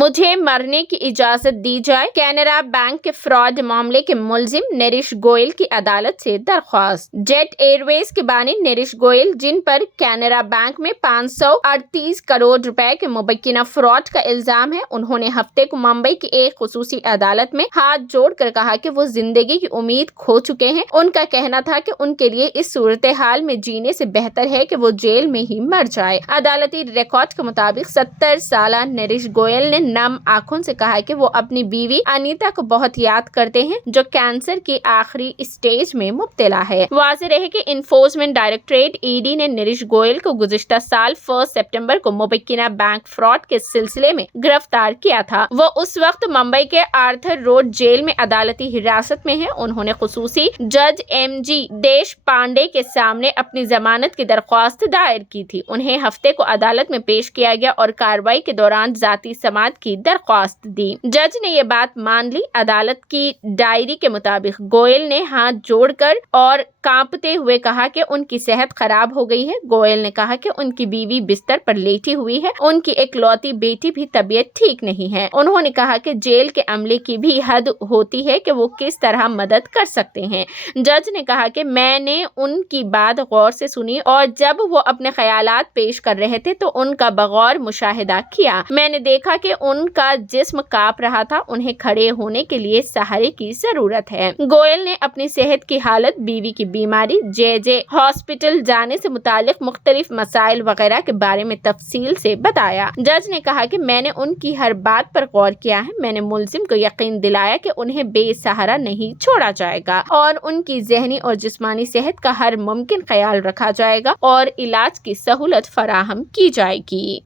मुझे मरने की इजाजत दी जाए। कैनरा बैंक के फ्रॉड मामले के मुलजिम नरेश गोयल की अदालत से दरख्वास्त। जेट एयरवेज के बानी नरेश गोयल, जिन पर कैनरा बैंक में 538 करोड़ रुपए के मुबैना फ्रॉड का इल्जाम है, उन्होंने हफ्ते को मुंबई की एक खुसूसी अदालत में हाथ जोड़कर कहा कि वो जिंदगी की उम्मीद खो चुके हैं। उनका कहना था कि उनके लिए इस सूरत हाल में जीने से बेहतर है कि वो जेल में ही मर जाए। अदालती रिकॉर्ड के मुताबिक 70 साल नरेश गोयल ने नम आंखों से कहा कि वो अपनी बीवी अनीता को बहुत याद करते हैं, जो कैंसर की आखिरी स्टेज में मुब्तला है। वाज़ेह रहे कि इन्फोर्समेंट डायरेक्टरेट ईडी ने नरेश गोयल को गुज़िश्ता साल 1 सितंबर को मुबैना बैंक फ्रॉड के सिलसिले में गिरफ्तार किया था। वो उस वक्त मुंबई के आर्थर रोड जेल में अदालती हिरासत में है। उन्होंने खुसूसी जज MG देश पांडे के सामने अपनी जमानत की दरख्वास्त दायर की थी। उन्हें हफ्ते को अदालत में पेश किया गया और कार्रवाई के दौरान जाती समाअत की दरख्वास्त दी। जज ने ये बात मान ली। अदालत की डायरी के मुताबिक गोयल ने हाथ जोड़कर और कांपते हुए कहा कि उनकी सेहत खराब हो गई है। गोयल ने कहा कि उनकी बीवी बिस्तर पर लेटी हुई है, उनकी इकलौती बेटी भी तबीयत ठीक नहीं है। उन्होंने कहा कि जेल के अमले की भी हद होती है कि वो किस तरह मदद कर सकते हैं। जज ने कहा कि मैंने उनकी बात गौर से सुनी और जब वो अपने ख्यालात पेश कर रहे थे तो उनका बगौर मुशाहिदा किया। मैंने देखा कि उनका जिस्म कांप रहा था। उन्हें खड़े होने के लिए सहारे की जरूरत है। गोयल ने अपनी सेहत की हालत, बीवी की बीमारी, जे हॉस्पिटल जाने से मुतालिक मुख्तलिफ मसाइल वगैरह के बारे में तफसील से बताया। जज ने कहा कि मैंने उनकी हर बात पर गौर किया है। मैंने मुलजिम को यकीन दिलाया कि उन्हें बेसहारा नहीं छोड़ा जाएगा और उनकी ज़हनी और जिस्मानी सेहत का हर मुमकिन ख्याल रखा जाएगा और इलाज की सहूलत फराहम की जाएगी।